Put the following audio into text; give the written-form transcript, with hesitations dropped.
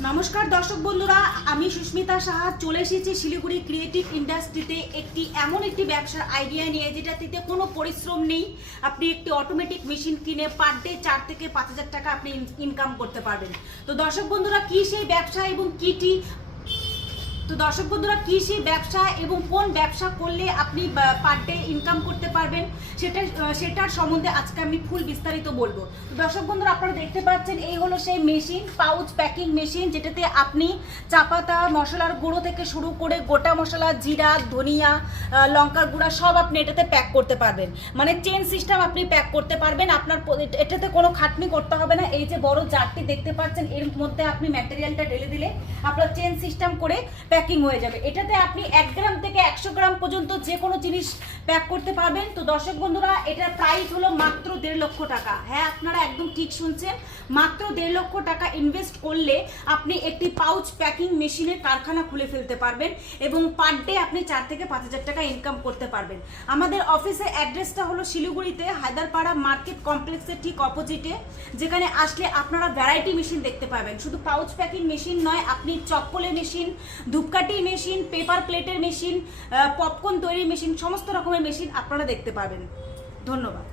নমস্কার দর্শক বন্ধুরা, আমি সুস্মিতা সাহা চলে এসেছি শিলিগুড়ি ক্রিয়েটিভ ইন্ডাস্ট্রিতে এমন একটি ব্যবসার আইডিয়া নিয়ে যেটাতে কোনো পরিশ্রম নেই। আপনি একটি অটোমেটিক মেশিন কিনে পার ডে 4 থেকে 5,000 টাকা আপনি ইনকাম করতে পারবেন। তো দর্শক বন্ধুরা, কি সেই ব্যবসা এবং কি সেই ব্যবসা এবং কোন ব্যবসা করলে আপনি পার ডে ইনকাম করতে পারবেন সেটার সম্বন্ধে আজকে আমি ফুল বিস্তারিত বলবো। তো দর্শক বন্ধুরা, আপনারা দেখতে পাচ্ছেন এই হলো সেই মেশিন, পাউচ প্যাকিং মেশিন, যেটাতে আপনি চা পাতা, মশলার গুঁড়ো থেকে শুরু করে গোটা মশলা, জিরা, ধনিয়া, লঙ্কার গুঁড়া সব আপনি এটাতে প্যাক করতে পারবেন। মানে চেন সিস্টেম আপনি প্যাক করতে পারবেন। আপনার এটাতে কোনো খাটনি করতে হবে না। এই যে বড় জারটি দেখতে পাচ্ছেন, এর মধ্যে আপনি ম্যাটেরিয়ালটা ঢেলে দিলে আপনার চেন সিস্টেম করে প্যাকিং হয়ে যাবে। এটাতে আপনি 1 গ্রাম থেকে 100 গ্রাম পর্যন্ত যে কোনো জিনিস প্যাক করতে পারবেন। তো দর্শক বন্ধুরা, এটার প্রাইস হলো মাত্র 1.5 লক্ষ টাকা। হ্যাঁ, আপনারা একদম ঠিক শুনছেন, মাত্র 1.5 লক্ষ টাকা ইনভেস্ট করলে আপনি একটি পাউচ প্যাকিং মেশিনের কারখানা খুলে ফেলতে পারবেন এবং পার ডে আপনি 4 থেকে 5,000 টাকা ইনকাম করতে পারবেন। আমাদের অফিসের অ্যাড্রেসটা হলো শিলিগুড়িতে হায়দারপাড়া মার্কেট কমপ্লেক্সের ঠিক অপোজিটে, যেখানে আসলে আপনারা ভ্যারাইটি মেশিন দেখতে পাবেন। শুধু পাউচ প্যাকিং মেশিন নয়, আপনি চপ্পলের মেশিন, ধূপকাঠি মেশিন, পেপার প্লেটের মেশিন, পপকর্ন তৈরির মেশিন, সমস্ত রকমের মেশিন আপনারা দেখতে পাবেন। ধন্যবাদ।